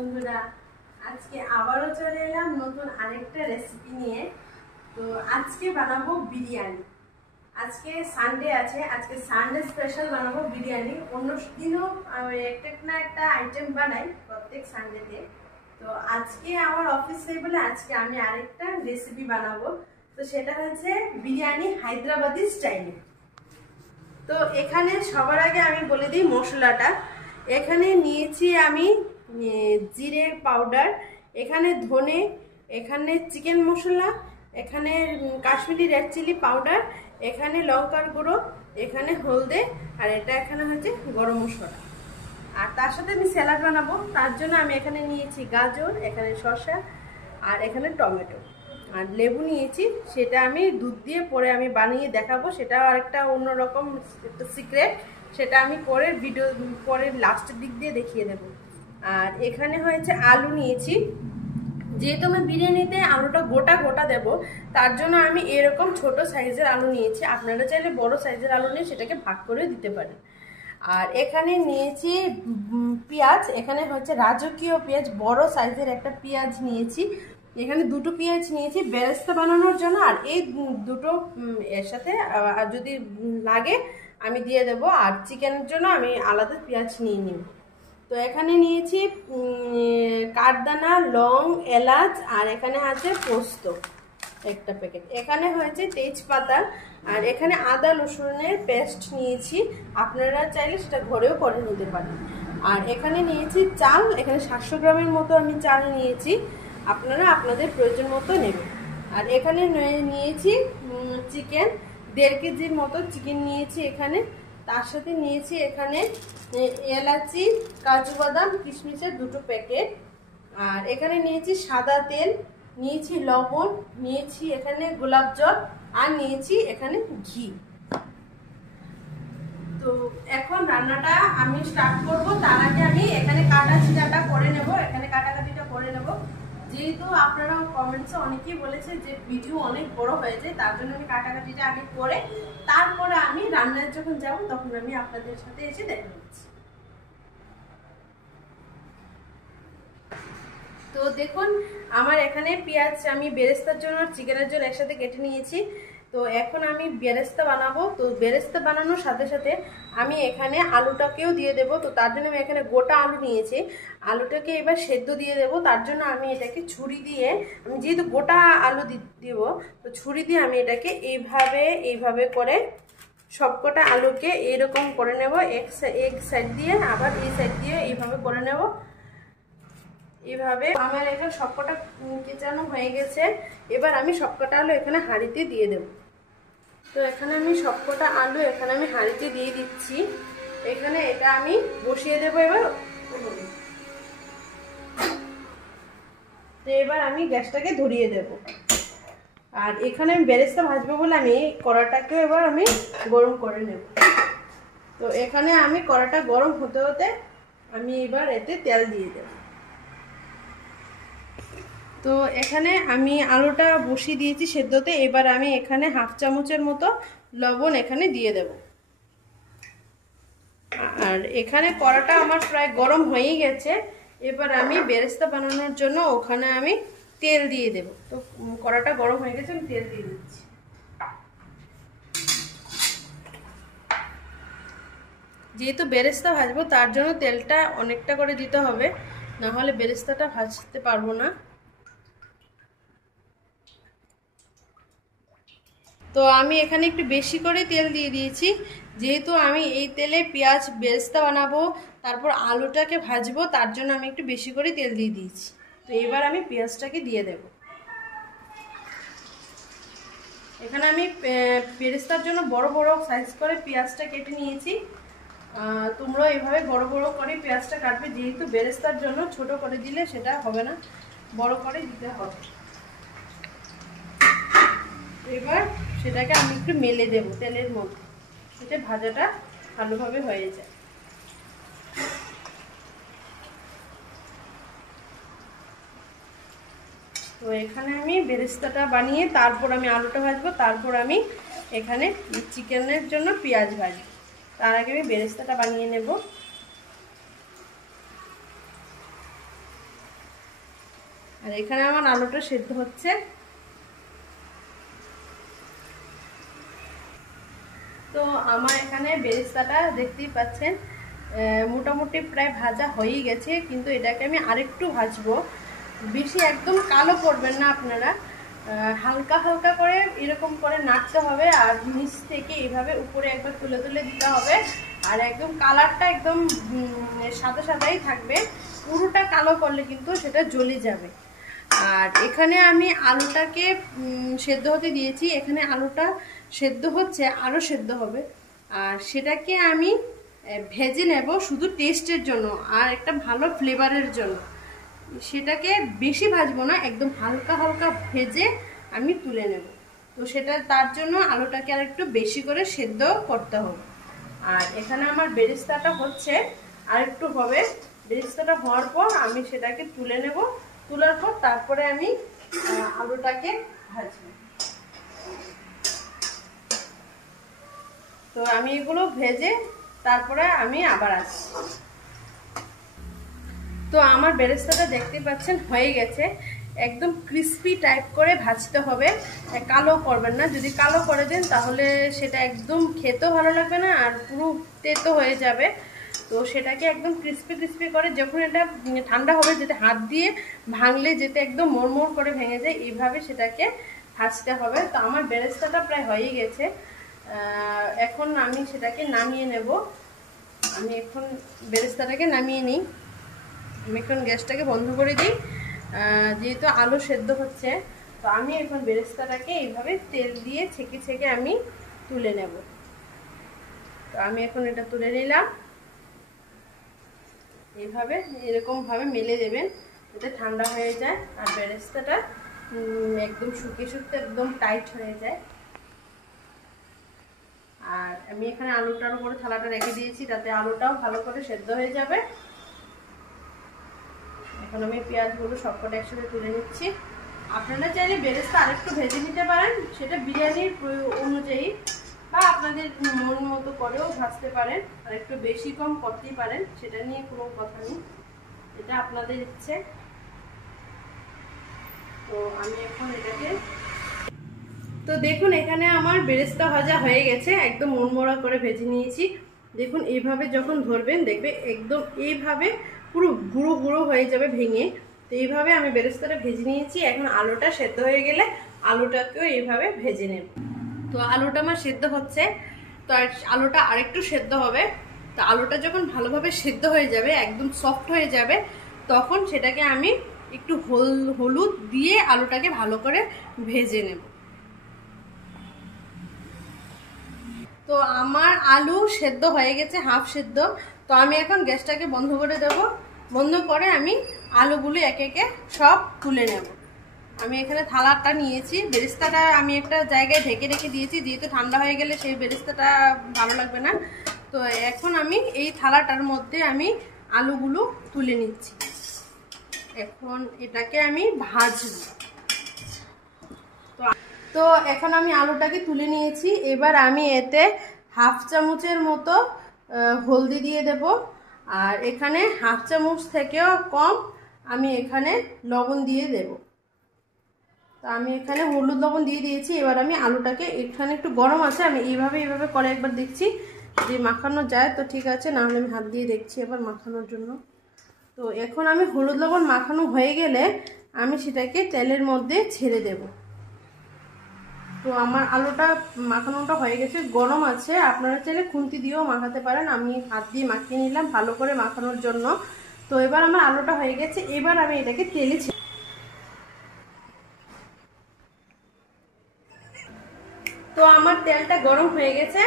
বন্ধুরা, আজকে আবারও চলে এলাম নতুন আরেকটা রেসিপি নিয়ে। তো আজকে বানাবো বিরিয়ানি। আজকে সানডে আছে, আজকে সানডে স্পেশাল বানাবো বিরিয়ানি। অন্য দিনও একটা আইটেম বানাই প্রত্যেক সানডেতে। তো আজকে আমার অফিস নেই বলে আজকে আমি আরেকটা রেসিপি বানাবো। তো সেটা হচ্ছে বিরিয়ানি হায়দ্রাবাদি স্টাইলে। তো এখানে সবার আগে আমি বলে দিই মশলাটা। এখানে নিয়েছি আমি জিরে পাউডার, এখানে ধনে, এখানে চিকেন মশলা, এখানে কাশ্মীরি রেড চিলি পাউডার, এখানে লঙ্কার গুঁড়ো, এখানে হলদে, আর এটা এখানে হচ্ছে গরম মশলা। আর তার সাথে আমি স্যালাড বানাবো, তার জন্য আমি এখানে নিয়েছি গাজর, এখানে শসা, আর এখানে টমেটো, আর লেবু নিয়েছি। সেটা আমি দুধ দিয়ে পরে আমি বানিয়ে দেখাবো, সেটাও আরেকটা অন্যরকম একটা সিক্রেট, সেটা আমি পরের ভিডিও পরের লাস্টের দিক দিয়ে দেখিয়ে দেবো। আর এখানে হয়েছে আলু নিয়েছি, যেহেতু আমি বিরিয়ানিতে আলুটা গোটা গোটা দেব, তার জন্য আমি এরকম ছোট সাইজের আলু নিয়েছি। আপনারা চাইলে বড় সাইজের আলু নিয়ে সেটাকে ভাগ করে দিতে পারেন। আর এখানে নিয়েছি পেঁয়াজ, এখানে হচ্ছে রাজকীয় পেঁয়াজ, বড় সাইজের একটা পেঁয়াজ নিয়েছি। এখানে দুটো পেঁয়াজ নিয়েছি বেরেস্তা বানানোর জন্য, আর এই দুটো এর সাথে আর যদি লাগে আমি দিয়ে দেবো। আর চিকেনের জন্য আমি আলাদা পেঁয়াজ নিয়ে নিব। তো এখানে নিয়েছি কাঠদানা, লং, এলাচ, আর এখানে আছে পোস্ত একটা প্যাকেট, এখানে হয়েছে তেজপাতা, আর এখানে আদা রসুনের পেস্ট নিয়েছি। আপনারা চাইলে সেটা ঘরেও করে নিতে পারেন। আর এখানে নিয়েছি চাল, এখানে 700 গ্রামের মতো আমি চাল নিয়েছি, আপনারা আপনাদের প্রয়োজন মতো নেবেন। আর এখানে নিয়েছি চিকেন, 1.5 কেজির মতো চিকেন নিয়েছি এখানে। তার সাথে নিয়েছি এখানে এলাচি, কাজু বাদাম, কিশমিশের 2টো প্যাকেট। আর এখানে নিয়েছি সাদা তেল, নিয়েছি লবণ, নিয়েছি এখানে গোলাপ জল, আর নিয়েছি এখানে ঘি। তো এখন রান্নাটা আমি স্টার্ট করব। তার আগে আমি এখানে কাটাছিটাটা করে নেব, এখানে কাটাকাটিটা করে নেব। যেহেতু আপনারা কমেন্টসে অনেকেই বলেছে যে ভিডিও অনেক বড় হয়ে যায়, তার জন্য আমি কাটাকাটিটা আগে করে তারপরে আমি রান্নায় যখন যাব তখন আমি আপনাদের সাথে এসে দেখা হচ্ছে। তো দেখুন, আমার এখানে পেঁয়াজ আমি বেরেস্তার জন্য আর চিকেনের জন্য একসাথে কেটে নিয়েছি। তো এখন আমি বেরেস্তা বানাবো। তো বেরেস্তা বানানোর সাথে সাথে আমি এখানে আলুটাকেও দিয়ে দেব। তো তার জন্য আমি এখানে গোটা আলু নিয়েছি, আলুটাকে এবার সেদ্ধ দিয়ে দেব। তার জন্য আমি এটাকে ছুরি দিয়ে, আমি যেহেতু গোটা আলু দিব, তো ছুরি দিয়ে আমি এটাকে এইভাবে করে সবকটা আলুকে এরকম করে নেব। এক সাইড দিয়ে আবার এই সাইড দিয়ে এইভাবে করে নেব। এইভাবে আমার এখানে সবকটা কেচানো হয়ে গেছে। এবার আমি সবকটা আলু এখানে হাঁড়িতে দিয়ে দেব। তো এখানে আমি সবকটা আলু এখানে আমি হাঁড়িতে দিয়ে দিচ্ছি। এখানে এটা আমি বসিয়ে দেব এবার। তো এবার আমি গ্যাসটাকে ধরিয়ে দেব। আর এখানে আমি বেরেস্তা ভাজবো বলে আমি কড়াটাকে এবার আমি গরম করে নেব। তো এখানে আমি কড়াটা গরম হতে হতে আমি এবার এতে তেল দিয়ে দেব। তো এখানে আমি আলুটা বসিয়ে দিয়েছি সেদ্ধতে। এবার আমি এখানে 1/2 চামচের মতো লবণ এখানে দিয়ে দেব। আর এখানে কড়াটা আমার প্রায় গরম হয়েই গেছে। এবার আমি বেরেস্তা বানানোর জন্য ওখানে আমি তেল দিয়ে দেব। তো কড়াটা গরম হয়ে গেছে, আমি তেল দিয়ে দিচ্ছি। যেহেতু বেরেস্তা ভাজবো তার জন্য তেলটা অনেকটা করে দিতে হবে, না হলে বেরেস্তাটা ভাজতে পারবো না। তো আমি এখানে একটু বেশি করে তেল দিয়ে দিয়েছি, যেহেতু আমি এই তেলে পেঁয়াজ বেরেস্তা বানাবো, তারপর আলুটাকে ভাজবো, তার জন্য আমি একটু বেশি করে তেল দিয়ে দিয়েছি। তো এবার আমি পেঁয়াজটাকে দিয়ে দেব। এখানে আমি বেরেস্তার জন্য বড় বড় সাইজ করে পেঁয়াজটা কেটে নিয়েছি। তোমরা এইভাবে বড় বড় করে পেঁয়াজটা কাটবে, যেহেতু বেরেস্তার জন্য ছোট করে দিলে সেটা হবে না, বড় করে দিতে হবে। এবার সেটাকে আমি একটু মেলে দেব তেলের মধ্যে, যাতে ভাজাটা ভালোভাবে হয়ে যায়। তো এখানে আমি বেরেস্তাটা বানিয়ে তারপর আমি আলুটা ভাজবো, তারপর আমি এখানে চিকেনের জন্য পেঁয়াজ ভাজবো। তার আগে আমি বেরেস্তাটা বানিয়ে নেব। আর এখানে আমার আলুটা সেদ্ধ হচ্ছে। তো আমার এখানে বেরেস্তাটা দেখতেই পাচ্ছেন মোটামুটি প্রায় ভাজা হয়েই গেছে, কিন্তু এটাকে আমি আরেকটু ভাজবো। বেশি একদম কালো করবেন না আপনারা, হালকা হালকা করে এরকম করে নাড়তে হবে, আর নিচ থেকে এইভাবে উপরে একবার তুলে তুলে দিতে হবে। আর একদম কালারটা একদম সাদা সাদাই থাকবে, পুরোটা কালো করলে কিন্তু সেটা জ্বলে যাবে। আর এখানে আমি আলুটাকে সেদ্ধ হতে দিয়েছি, এখানে আলুটা সেদ্ধ হচ্ছে, আরও সেদ্ধ হবে। আর সেটাকে আমি ভেজে নেব শুধু টেস্টের জন্য আর একটা ভালো ফ্লেভারের জন্য। সেটাকে বেশি ভাজবো না, একদম হালকা হালকা ভেজে আমি তুলে নেব। তো সেটা তার জন্য আলুটাকে আর একটু বেশি করে সেদ্ধ করতে হবে। আর এখানে আমার বেরেস্তাটা হচ্ছে, আর একটু হবে। বেরেস্তাটা হওয়ার পর আমি সেটাকে তুলে নেব, তোলার পর তারপরে আমি আলুটাকে ভাজবো। তো আমি এগুলো ভেজে তারপরে আমি আবার আসি। তো আমার বেরেস্তাটা দেখতে পাচ্ছেন হয়ে গেছে, একদম ক্রিস্পি টাইপ করে ভাজতে হবে, কালো করবেন না। যদি কালো করে দেন তাহলে সেটা একদম খেতেও ভালো লাগবে না, আর পুরো তেতো হয়ে যাবে। তো সেটাকে একদম ক্রিস্পি ক্রিস্পি করে, যখন এটা ঠান্ডা হবে, যেটা হাত দিয়ে ভাঙলে যেতে একদম মোড়মোড় করে ভেঙে যায়, এইভাবে সেটাকে ভাজতে হবে। তো আমার বেরেস্তাটা প্রায় হয়ে গেছে, এখন আমি সেটাকে নামিয়ে নেব। আমি এখন বেরেস্তাটাকে নামিয়ে নিই। আমি এখন গ্যাসটাকে বন্ধ করে দিই, যেহেতু আলু সেদ্ধ হচ্ছে। তো আমি এখন বেরেস্তাটাকে এইভাবে তেল দিয়ে ছেঁকে ছেঁকে আমি তুলে নেব। তো আমি এখন এটা তুলে নিলাম, এইভাবে এরকমভাবে মেলে দেবেন যাতে ঠান্ডা হয়ে যায় আর বেরেস্তাটা একদম শুকিয়ে শুকতে একদম টাইট হয়ে যায়। আর আমি এখানে আলুটার উপরে থালাটা রেখে দিয়েছি, তাতে আলুটাও ভালো করে সেদ্ধ হয়ে যাবে। এখন আমি পেঁয়াজগুলো সবকটা একসাথে তুলে নিচ্ছি। আপনারা চাইলে বেরেস্তা আরেকটু ভেজে নিতে পারেন, সেটা বিরিয়ানির অনুযায়ী, বা আপনাদের মন মতো করেও ভাজতে পারেন, আর একটু বেশি কম করতেই পারেন, সেটা নিয়ে কোনো কথা নেই, এটা আপনাদের ইচ্ছে। তো আমি এখন এটাকে, তো দেখুন এখানে আমার বেরেস্তা ভাজা হয়ে গেছে, একদম মনমরা করে ভেজে নিয়েছি। দেখুন এইভাবে যখন ধরবেন দেখবে একদম এইভাবে পুরো গুঁড়ো গুঁড়ো হয়ে যাবে ভেঙে। তো এইভাবে আমি বেরেস্তাটা ভেজে নিয়েছি। এখন আলুটা সেদ্ধ হয়ে গেলে আলুটাকেও এইভাবে ভেজে নেব। তো আলুটা আমার সেদ্ধ হচ্ছে, তো আলুটা আরেকটু সেদ্ধ হবে। তো আলুটা যখন ভালোভাবে সেদ্ধ হয়ে যাবে, একদম সফট হয়ে যাবে, তখন সেটাকে আমি একটু হলুদ দিয়ে আলুটাকে ভালো করে ভেজে নেব। তো আমার আলু সেদ্ধ হয়ে গেছে, হাফ সেদ্ধ। তো আমি এখন গ্যাসটাকে বন্ধ করে দেব, বন্ধ করে আমি আলুগুলো একে একে সব তুলে নেব। আমি এখানে থালাটা নিয়েছি, বেরেস্তাটা আমি একটা জায়গায় ঢেকে রেখে দিয়েছি, যেহেতু ঠান্ডা হয়ে গেলে সেই বেরেস্তাটা ভালো লাগবে না। তো এখন আমি এই থালাটার মধ্যে আমি আলুগুলো তুলে নিচ্ছি। এখন এটাকে আমি ভাজবো। তো এখন আমি আলুটাকে তুলে নিয়েছি, এবার আমি এতে হাফ চামচের মতো হলদি দিয়ে দেব, আর এখানে হাফ চামচ থেকেও কম আমি এখানে লবণ দিয়ে দেব। তো আমি এখানে হলুদ লবণ দিয়ে দিয়েছি। এবার আমি আলুটাকে, এখানে একটু গরম আছে, আমি এইভাবে করে একবার দেখছি যে মাখানো যায় তো ঠিক আছে, নাহলে আমি হাত দিয়ে দেখছি এবার মাখানোর জন্য। তো এখন আমি হলুদ লবণ মাখানো হয়ে গেলে আমি সেটাকে তেলের মধ্যে ছেড়ে দেব। তো আমার আলুটা মাখানোটা হয়ে গেছে, গরম আছে, আপনারা চাইলে খুন্তি দিয়েও মাখাতে পারেন, আমি হাত দিয়ে মাখিয়ে নিলাম ভালো করে মাখানোর জন্য। তো এবার আমার আলুটা হয়ে গেছে, এবার আমি এটাকে তেলে তো আমার তেলটা গরম হয়ে গেছে,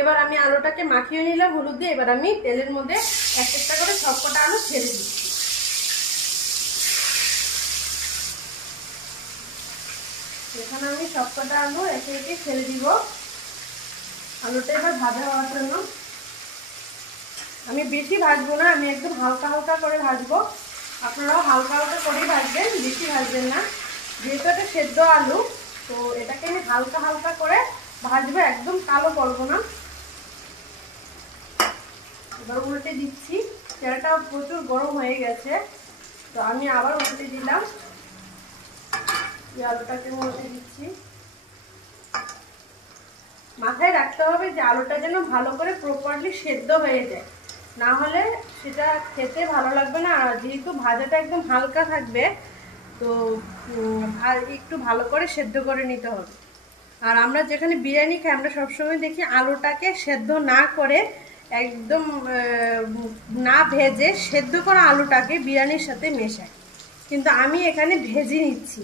এবার আমি আলুটাকে মাখিয়ে নিলাম হলুদ দিয়ে। এবার আমি তেলের মধ্যে এক একটা করে সবকটা আলু ছেড়ে দিচ্ছি। এখানে আমি সবকটা আলু একে একে ছেড়ে দিব। আলুটা এবার ভাজা হওয়ার জন্য আমি বেশি ভাজবো না, আমি একদম হালকা হালকা করে ভাজবো। আপনারাও হালকা হালকা করেই ভাজবেন, বেশি ভাজবেন না, যেহেতু এটা সেদ্ধ আলু। তো এটাকে আমি হালকা হালকা করে ভাজবো, একদম কালো করবো না। এবার উল্টে দিচ্ছি, তেলটা প্রচুর গরম হয়ে গেছে, তো আমি আবার উল্টে দিলাম। এই আলুটাকে মধ্যে দিচ্ছি। মাথায় রাখতে হবে যে আলুটা যেন ভালো করে প্রপারলি সেদ্ধ হয়ে যায়, না হলে সেটা খেতে ভালো লাগবে না। আর যেহেতু ভাজাটা একদম হালকা থাকবে, তো একটু ভালো করে সেদ্ধ করে নিতে হবে। আর আমরা যেখানে বিরিয়ানি খাই আমরা সবসময় দেখি আলুটাকে সেদ্ধ না করে একদম না ভেজে সেদ্ধ করা আলুটাকে বিরিয়ানির সাথে মেশাই, কিন্তু আমি এখানে ভেজে নিচ্ছি।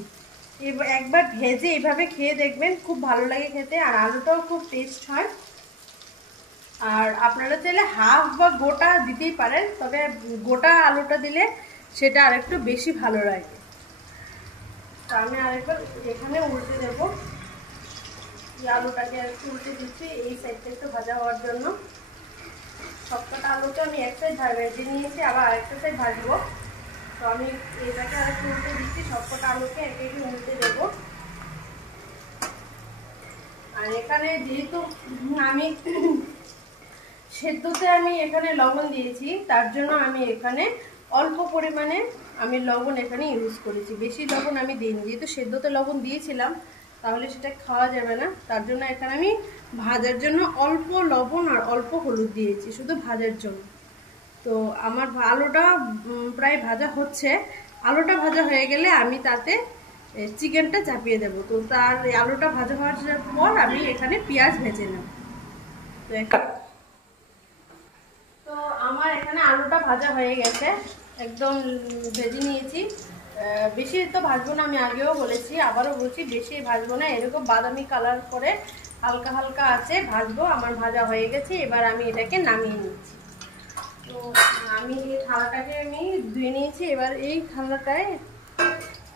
একবার ভেজে এইভাবে খেয়ে দেখবেন, খুব ভালো লাগে খেতে, আর আলুটাও খুব টেস্ট হয়। আর আপনারা চাইলে হাফ বা গোটা দিতেই পারেন, তবে গোটা আলুটা দিলে সেটা আরেকটু বেশি ভালো লাগে। তো আমি আরেকবার এখানে উল্টে দেবো। আলুটাকে একটু উল্টে দিচ্ছি এই সাইডটা একটু ভাজা হওয়ার জন্য। সবকটা আলুটা আমি এক সাইড ভেজে নিয়েছি, আবার আরেকটা সাইড ভাজবো। তো আমি এটাকে আরেকটু উল্টে দিচ্ছি, সবকটা আলুকে একে একে উল্টে দেবো। আর এখানে যেহেতু আমি সেদ্ধতে আমি এখানে লবণ দিয়েছি, তার জন্য আমি এখানে অল্প পরিমাণে আমি লবণ এখানে ইউজ করেছি, বেশি লবণ আমি দিইনি। যেহেতু সেদ্ধতে লবণ দিয়েছিলাম তাহলে সেটা খাওয়া যাবে না, তার জন্য এখানে আমি ভাজার জন্য অল্প লবণ আর অল্প হলুদ দিয়েছি, শুধু ভাজার জন্য। তো আমার আলুটা প্রায় ভাজা হচ্ছে। আলুটা ভাজা হয়ে গেলে আমি তাতে চিকেনটা চাপিয়ে দেবো। তো তার আলুটা ভাজা হওয়ার পর আমি এখানে পেঁয়াজ ভেজে নেব। তো আমার এখানে আলুটা ভাজা হয়ে গেছে, একদম ভেজে নিয়েছি। বেশি তো ভাজবো না, আমি আগেও বলেছি আবারও বলছি, বেশি ভাজবো না, এরকম বাদামি কালার করে হালকা হালকা আছে ভাজবো। আমার ভাজা হয়ে গেছে, এবার আমি এটাকে নামিয়ে নিচ্ছি। তো আমি এই থালাটাকে আমি ধুয়ে নিয়েছি, এবার এই থালাটায়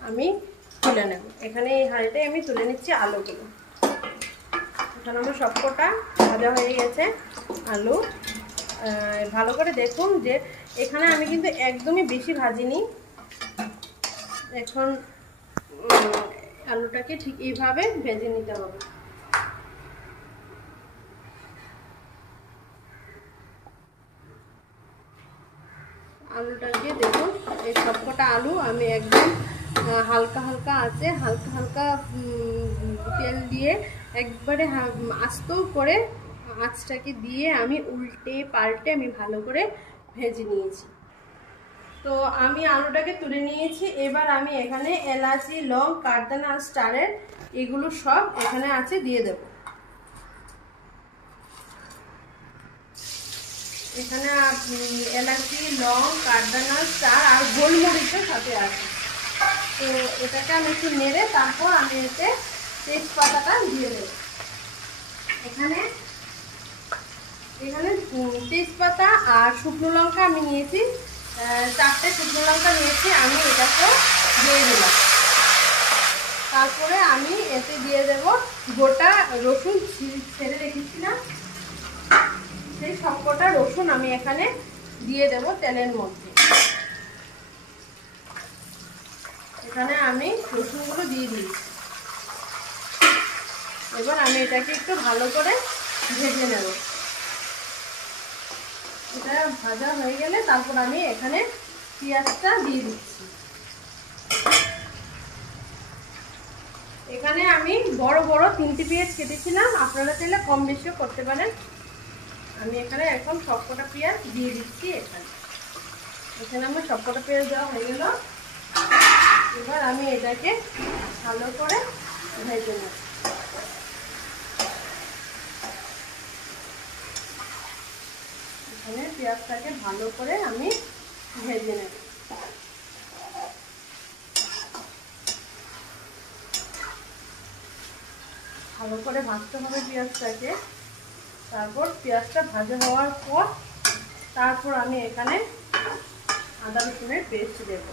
আমি তুলে নেব। এখানে এই হাঁড়িটায় আমি তুলে নিচ্ছি আলুগুলো। এখানে আমার সবকটা ভাজা হয়ে গেছে আলু। ভালো করে দেখুন যে এখানে আমি কিন্তু একদমই বেশি ভাজিনি। এখন আলুটাকে ঠিক এইভাবে ভেজে নিতে হবে। আলুটাকে দেখুন, এই সবকটা আলু আমি একদম হালকা হালকা আছে, হালকা হালকা তেল দিয়ে একবারে আস্ত করে আঁচটাকে দিয়ে আমি উল্টে পাল্টে আমি ভালো করে ভেজে নিয়েছি। তো আমি আলুটাকে তুলে নিয়েছি। এবার আমি এখানে এলাচি, লং, কারদানা আর স্টারের এগুলো সব এখানে আছে দিয়ে দেব। এখানে এলাচি, লং, কারদানা, স্টার আর গোলমরিচের সাথে আছে। তো এটাকে আমি একটু নেড়ে তারপর আমি এতে তেজপাতাটা দিয়ে দেব। এখানে তেজপাতা আর শুকনো লঙ্কা আমি নিয়েছি, 4টে শুকনো লঙ্কা নিয়েছি, আমি এটাকে দিয়ে দিলাম। তারপরে আমি এতে দিয়ে দেব গোটা রসুন ছেড়ে রেখেছিলাম, সেই সবকটা রসুন আমি এখানে দিয়ে দেব তেলের মধ্যে। এখানে আমি রসুনগুলো দিয়ে দিয়েছি। এবার আমি এটাকে একটু ভালো করে ভেজে নেব। এটা ভাজা হয়ে গেলে তারপর আমি এখানে পেঁয়াজটা দিয়ে দিচ্ছি। এখানে আমি বড় বড় 3টে পেঁয়াজ কেটেছিলাম, আপনারা চাইলে কম বেশিও করতে পারেন। আমি এখানে এখন সবকটা পেঁয়াজ দিয়ে দিচ্ছি। এখানে আমার সবকটা পেঁয়াজ দেওয়া হয়ে গেল। এবার আমি এটাকে ভালো করে ভেজে নেব। এখানে পেঁয়াজটাকে ভালো করে আমি ভেজে নেব। ভালো করে ভাজতে হবে পেঁয়াজটাকে। তারপর পেঁয়াজটা ভাজা হওয়ার পর তারপর আমি এখানে আদা রসুনের পেস্ট দেব।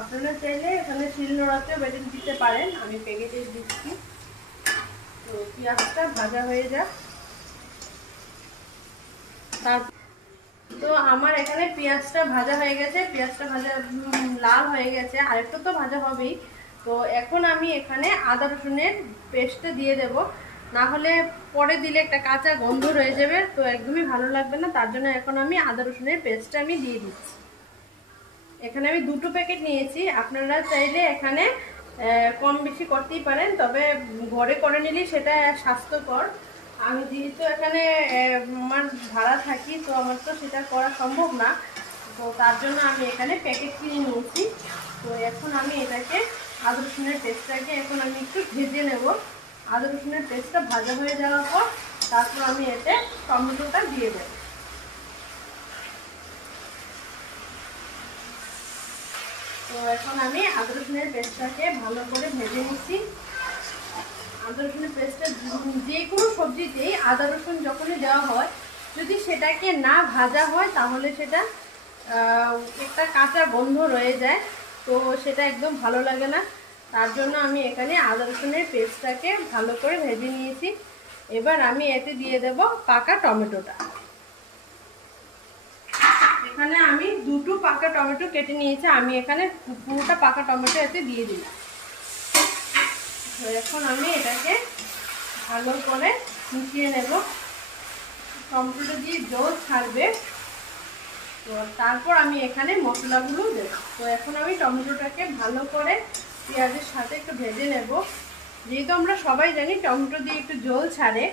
আপনারা চাইলে এখানে শিলনোড়াতেও বেটে দিতে পারেন, আমি প্যাকেটে দিচ্ছি। তো পেঁয়াজটা ভাজা হয়ে যাক। তো আমার এখানে পেঁয়াজটা ভাজা হয়ে গেছে, পেঁয়াজটা ভাজা লাল হয়ে গেছে, আরেকটু তো ভাজা হবেই। তো এখন আমি এখানে আদা রসুনের পেস্টটা দিয়ে দেব, না হলে পরে দিলে একটা কাঁচা গন্ধ রয়ে যাবে, তো একদমই ভালো লাগবে না। তার জন্য এখন আমি আদা রসুনের পেস্টটা আমি দিয়ে দিচ্ছি। এখানে আমি 2টো প্যাকেট নিয়েছি, আপনারা চাইলে এখানে কম বেশি করতেই পারেন, তবে ঘরে করে নিলে সেটা স্বাস্থ্যকর। আমি যেহেতু এখানে আমার ভাড়া থাকি, তো আমার তো সেটা করা সম্ভব না, তো তার জন্য আমি এখানে প্যাকেট কিনে নিয়েছি। তো এখন আমি এটাকে আদা রসুনের পেস্টটাকে এখন আমি একটু ভেজে নেব। আদা রসুনের পেস্টটা ভাজা হয়ে যাওয়ার পর তারপর আমি এতে টমেটোটা দিয়ে দেব। তো এখন আমি আদা রসুনের পেস্টটাকে ভালো করে ভেজে নিচ্ছি। আদা রসুনের পেস্টটা যে কোনো সবজিতেই আদা রসুন যখনই দেওয়া হয়, যদি সেটাকে না ভাজা হয় তাহলে সেটা একটা কাঁচা গন্ধ রয়ে যায়, তো সেটা একদম ভালো লাগে না। তার জন্য আমি এখানে আদা রসুনের পেস্টটাকে ভালো করে ভেজে নিয়েছি। এবার আমি এতে দিয়ে দেব পাকা টমেটোটা। এখানে আমি দুটো পাকা টমেটো কেটে নিয়েছি, আমি এখানে পুরোটা পাকা টমেটো এতে দিয়ে দিলাম। তো এখন আমি এটাকে ভালো করে মিশিয়ে নেব। টমেটোটা দিয়ে জল ছাড়বে, তো তারপর আমি এখানে মশলাগুলো দেব। তো এখন আমি টমেটোটাকে ভালো করে পেঁয়াজের সাথে একটু ভেজে নেব। যেহেতু আমরা সবাই জানি টমেটো দিয়ে একটু জল ছাড়ে,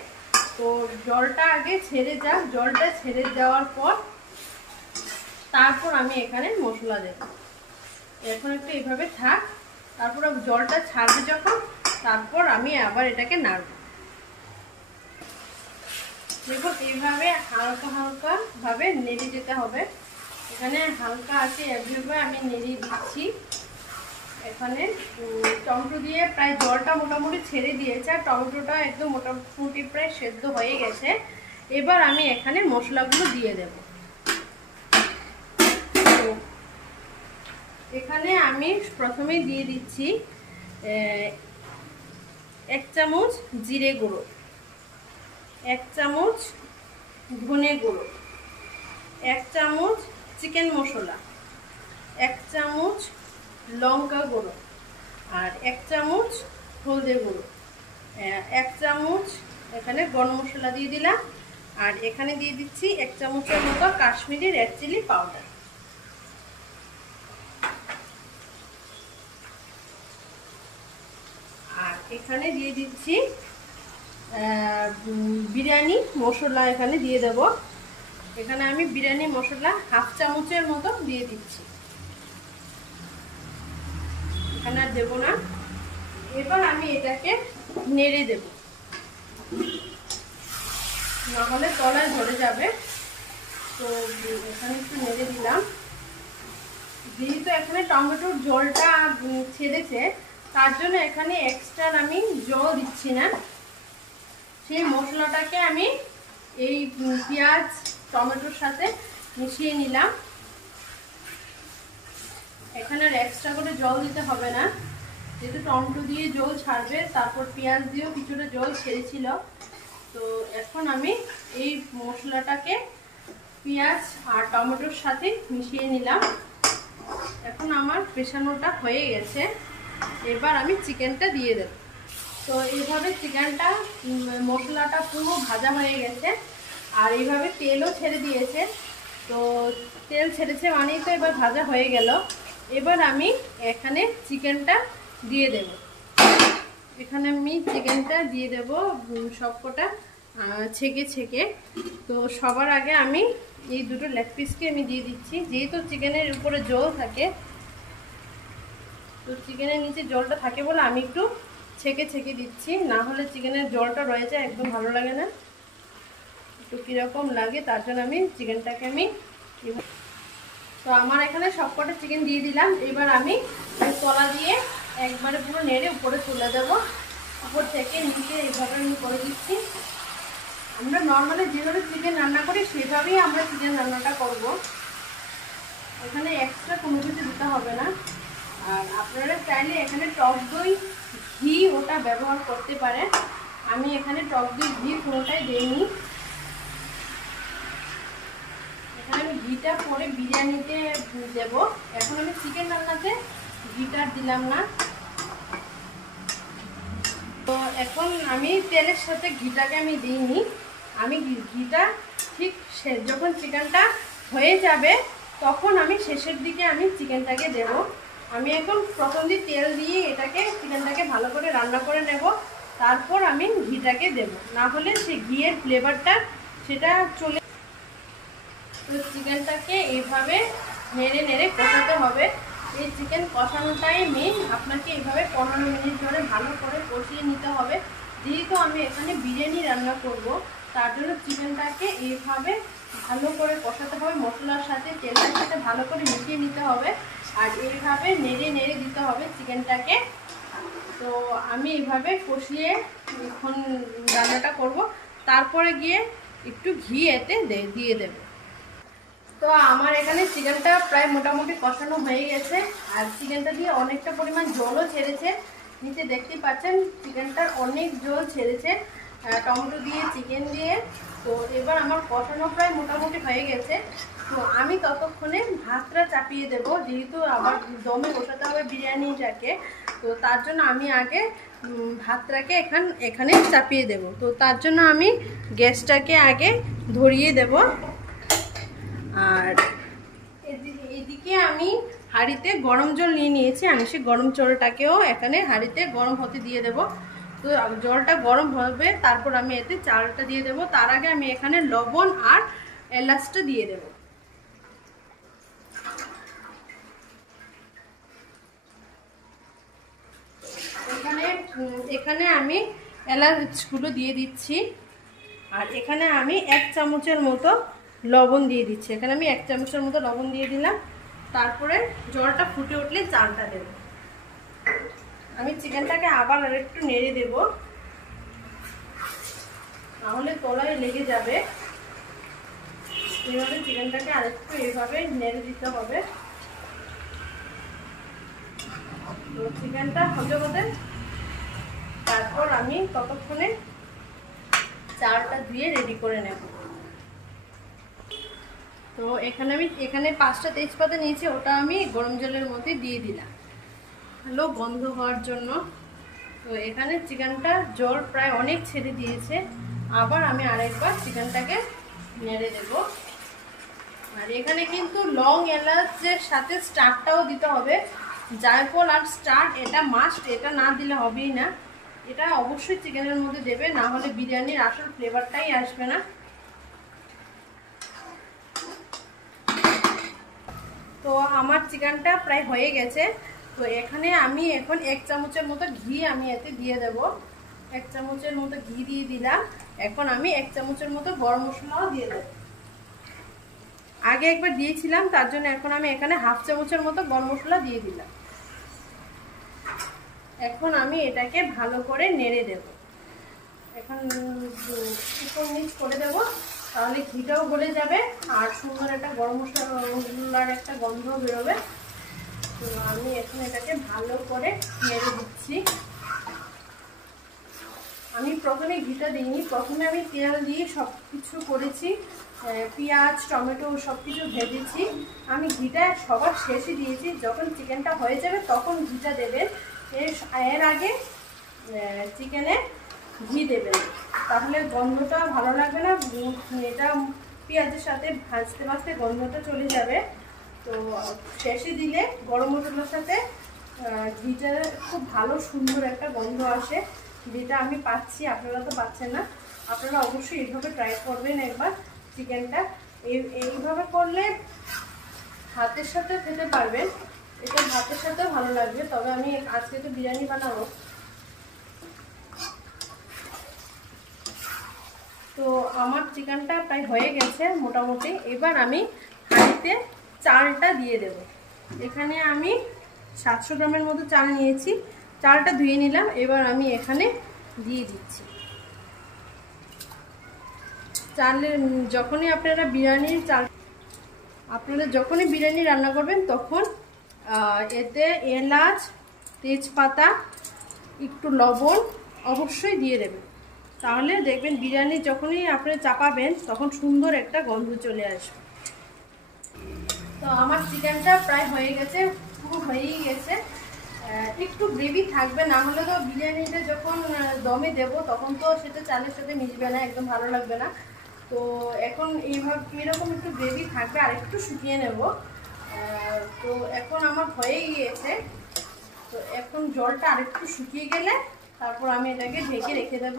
তো জলটা আগে ছেড়ে যাক। জলটা ছেড়ে যাওয়ার পর তারপর আমি এখানে মশলা দেব। এখন একটু এইভাবে থাক, তারপর জলটা ছাড়বে যখন, তারপর আমি আবার এটাকে নাড়ব। দেখুন এইভাবে হালকা হালকা ভাবে নেড়ে যেতে হবে। এখানে হালকা আছে এভাবে আমি নেড়ে দিচ্ছি। এখানে টমেটো দিয়ে প্রায় জলটা মোটামুটি ছেড়ে দিয়েছে, আর টমেটোটা একদম মোটামুটি প্রায় সেদ্ধ হয়ে গেছে। এবার আমি এখানে মশলাগুলো দিয়ে দেব। এখানে আমি প্রথমেই দিয়ে দিচ্ছি 1 চামচ জিরে গুঁড়ো, 1 চামচ ধনে গুঁড়ো, 1 চামচ চিকেন মশলা, 1 চামচ লঙ্কা গুঁড়ো, আর 1 চামচ হলদে গুঁড়ো, 1 চামচ এখানে গরম মশলা দিয়ে দিলাম, আর এখানে দিয়ে দিচ্ছি 1 চামচের মতো কাশ্মীরি রেড চিলি পাউডার। আর এখানে দিয়ে দিচ্ছি বিরিয়ানি মশলা, এখানে দিয়ে দেব। এখানে আমি বিরিয়ানি মশলা 1/2 চামচের মতো দিয়ে দিচ্ছি, এখানে আর দেবো না। এবার আমি এটাকে নেড়ে দেব, নাহলে তলায় ধরে যাবে। তো এখানে একটু নেড়ে দিলাম। যেহেতু এখানে টমেটোর জলটা ছেড়েছে, তার জন্য এখানে এক্সট্রা আমি জল দিচ্ছি না। সেই মশলাটাকে আমি এই পেঁয়াজ টমেটোর সাথে মিশিয়ে নিলাম। এখানে আর এক্সট্রা করে জল দিতে হবে না, যেহেতু টমেটো দিয়ে জল ছাড়বে, তারপর পেঁয়াজ দিয়েও কিছুটা জল ছেড়েছিল। তো এখন আমি এই মশলাটাকে পেঁয়াজ আর টমেটোর সাথে মিশিয়ে নিলাম। এখন আমার পেছানোটা হয়ে গেছে। এবার আমি চিকেনটা দিয়ে দেব। তো এইভাবে চিকেনটা মশলাটা পুরো ভাজা হয়ে গেছে, আর এইভাবে তেলও ছেড়ে দিয়েছে। তো তেল ছেড়েছে মানেই তো এবার ভাজা হয়ে গেল। এবার আমি এখানে চিকেনটা দিয়ে দেব। এখানে আমি চিকেনটা দিয়ে দেব সবকটা ছেঁকে ছেঁকে। তো সবার আগে আমি এই দুটো লেগ পিসকে আমি দিয়ে দিচ্ছি। যেহেতু চিকেনের উপরে জল থাকে, তো চিকেনের নিচে জলটা থাকে বলে আমি একটু ছেঁকে ছেঁকে দিচ্ছি, না হলে চিকেনের জলটা রয়ে যায়, একদম ভালো লাগে না, একটু কীরকম লাগে, তার জন্য আমি চিকেনটাকে তো আমার এখানে সবকটা চিকেন দিয়ে দিলাম। এবার আমি তলা দিয়ে একবারে পুরো নেড়ে উপরে তুলে দেব। উপর থেকে নিচে এইভাবে আমি করে দিচ্ছি। আমরা নর্মালি যেভাবে চিকেন রান্না করি সেভাবেই আমরা চিকেন রান্নাটা করব, এখানে এক্সট্রা কোনো কিছু দিতে হবে না। আর আপনারা চাইলে এখানে টক দই ঘি ওটা ব্যবহার করতে পারেন। আমি এখানে টক দই ঘি কোনোটাই দিইনি। এখানে আমি ঘিটা পরে বিরিয়ানিতে দেব। এখন আমি চিকেন রান্নাতে ঘিটা দিলাম না। তো এখন আমি তেলের সাথে ঘিটাকে আমি দিইনি। আমি ঘিটা ঠিক যখন চিকেনটা হয়ে যাবে তখন আমি শেষের দিকে আমি চিকেনটাকে দেব। আমি এখন প্রথম দিয়ে তেল দিয়ে এটাকে চিকেনটাকে ভালো করে রান্না করে নেব, তারপর আমি ঘিটাকে দেব, না হলে সেই ঘিয়ের ফ্লেভারটা সেটা চলে। তো চিকেনটাকে এইভাবে নেড়ে নেড়ে কষাতে হবে। এই চিকেন কষানোটাই মেন, আপনাকে এইভাবে 15 মিনিট ধরে ভালো করে কষিয়ে নিতে হবে। যেহেতু আমি এখানে বিরিয়ানি রান্না করব, তার জন্য চিকেনটাকে এইভাবে ভালো করে কষাতে হবে, মশলার সাথে তেলের সাথে ভালো করে মিশিয়ে নিতে হবে, আর এইভাবে নেড়ে নেড়ে দিতে হবে চিকেনটাকে। তো আমি এইভাবে কষিয়ে এখন রান্নাটা করব, তারপরে গিয়ে একটু ঘি এতে দিয়ে দেব। তো আমার এখানে চিকেনটা প্রায় মোটামুটি কষানো হয়ে গেছে, আর চিকেনটা দিয়ে অনেকটা পরিমাণ জলও ছেড়েছে। নিচে দেখতে পাচ্ছেন চিকেনটার অনেক জল ছেড়েছে টমেটো দিয়ে, চিকেন দিয়ে। তো এবার আমার কষানো প্রায় মোটামুটি হয়ে গেছে। তো আমি ততক্ষণে ভাতটা চাপিয়ে দেব, যেহেতু আবার দমে বসাতে হবে বিরিয়ানিটাকে। তো তার জন্য আমি আগে ভাতটাকে এখানে চাপিয়ে দেব। তো তার জন্য আমি গ্যাসটাকে আগে ধরিয়ে দেব, আর এদিকে আমি হাঁড়িতে গরম জল নিয়ে নিয়েছি। আমি সেই গরম জলটাকেও এখানে হাঁড়িতে গরম হতে দিয়ে দেব। তো জলটা গরম হবে, তারপর আমি এতে চালটা দিয়ে দেব। তার আগে আমি এখানে লবণ আর এলাচটা দিয়ে দেব। এখানে আমি এলাচগুলো দিয়ে দিচ্ছি, আর এখানে আমি 1 চামচের মতো লবণ দিয়ে দিচ্ছি। এখানে আমি 1 চামচের মতো লবণ দিয়ে দিলাম। তারপরে জলটা ফুটে উঠলে চালটা দেব। আমি চিকেনটাকে আবার আরেকটু নেড়ে দেব, নাহলে তলায় লেগে যাবে। এইভাবে চিকেনটাকে আরেকটু এইভাবে নেড়ে দিতে হবে। তো চিকেনটা হতে হতে তারপর আমি ততক্ষণে চালটা ধুয়ে রেডি করে নেব। তো এখানে 5টা তেজপাতা নিয়েছি, ওটা আমি গরম জলের মধ্যে দিয়ে দিলাম ভালো গন্ধ হওয়ার জন্য। তো এখানে চিকেনটা জল প্রায় অনেক ছেড়ে দিয়েছে, আবার আমি আরেকবার চিকেনটাকে নেড়ে দেব। আর এখানে কিন্তু লং এলাচের সাথে স্টারটাও দিতে হবে, জায়ফল আর স্টার এটা মাস্ট, এটা না দিলে হবেই না। এটা অবশ্যই চিকেনের মধ্যে দেবে, না হলে বিরিয়ানির আসল ফ্লেভারটাই আসবে না। তো আমার চিকেনটা প্রায় হয়ে গেছে। তো এখানে আমি এখন 1 চামচের মতো ঘি আমি এতে দিয়ে দেব। 1 চামচের মতো ঘি দিয়ে দিলাম। এখন আমি 1 চামচের মতো গরম মশলাও দিয়ে দেব। আগে একবার দিয়েছিলাম, তার জন্য এখন আমি এখানে 1/2 চামচের মতো গরম মশলা দিয়ে দিলাম। এখন আমি এটাকে ভালো করে নেড়ে দেব। এখন একটু মিক্স করে দেব, তাহলে ঘিটাও গলে যাবে আর সুন্দর একটা গরম মশলার একটা গন্ধ বেরোবে। তো আমি এখন এটাকে ভালো করে নেড়ে দিচ্ছি। আমি প্রথমে ঘিটা দিইনি, প্রথমে আমি তেল দিয়ে সব কিছু করেছি, পেঁয়াজ টমেটো সব কিছু ভেজেছি। আমি ঘিটা সবার শেষে দিয়েছি, যখন চিকেনটা হয়ে যাবে তখন ঘিটা দেবেন। এর আগে চিকেনে ঘি দেবেন, তাহলে গন্ধটা ভালো লাগবে না। এটা পেঁয়াজের সাথে ভাজতে ভাজতে গন্ধটা চলে যাবে। তো শেষে দিলে গরম মশলার সাথে ঘিটা খুব ভালো সুন্দর একটা গন্ধ আসে, যেটা আমি পাচ্ছি, আপনারা তো পাচ্ছেন না। আপনারা অবশ্যই এইভাবে ট্রাই করবেন একবার চিকেনটা। এইভাবে করলে ভাতের সাথে খেতে পারবেন, এটা ভাতের সাথেও ভালো লাগবে। তবে আমি আজকে তো বিরিয়ানি বানাবো। তো আমার চিকেনটা প্রায় হয়ে গেছে মোটামুটি। এবার আমি হাঁড়িতে চালটা দিয়ে দেব। এখানে আমি 700 গ্রামের মতো চাল নিয়েছি, চালটা ধুয়ে নিলাম। এবার আমি এখানে দিয়ে দিচ্ছি। চালে যখনই আপনারা বিরিয়ানি রান্না করবেন, তখন এতে এলাচ, তেজপাতা, একটু লবণ অবশ্যই দিয়ে দেবেন। তাহলে দেখবেন বিরিয়ানি যখনই আপনি চাপাবেন তখন সুন্দর একটা গন্ধ চলে আসবে। তো আমার চিকেনটা প্রায় হয়ে গেছে, পুরো হয়েই গেছে। একটু গ্রেভি থাকবে, না হলে তো বিরিয়ানিটা যখন দমে দেব তখন তো সেটা চালের সাথে মিশবে না, একদম ভালো লাগবে না। তো এখন এরকম একটু গ্রেভি থাকবে, আর একটু শুকিয়ে নেব। তো এখন আমার হয়ে গিয়েছে। তো এখন জলটা আরেকটু শুকিয়ে গেলে তারপর আমি এটাকে ঢেকে রেখে দেব।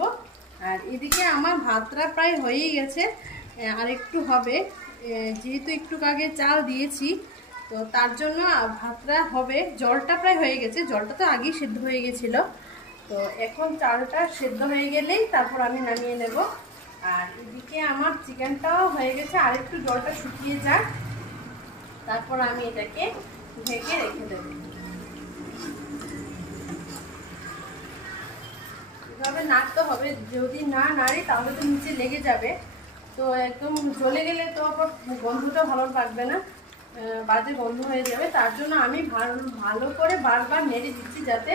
আর এদিকে আমার ভাতটা প্রায় হয়েই গেছে, আরেকটু হবে। যেহেতু একটু আগে চাল দিয়েছি তো তার জন্য ভাতটা হবে। জলটা প্রায় হয়ে গেছে, জলটা তো আগেই সেদ্ধ হয়ে গেছিলো। তো এখন চালটা সেদ্ধ হয়ে গেলেই তারপর আমি নামিয়ে নেব। আর এদিকে আমার চিকেনটাও হয়ে গেছে, আরেকটু জলটা শুকিয়ে যাক তারপর আমি এটাকে ঢেকে রেখে দেব। এভাবে নাড়তে হবে, যদি না নাড়ি তাহলে তো নিচে লেগে যাবে। তো একদম জ্বলে গেলে তো আবার গন্ধটা ভালো লাগবে না, বাজে গন্ধ হয়ে যাবে। তার জন্য আমি ভালো করে বারবার নেড়ে দিচ্ছি যাতে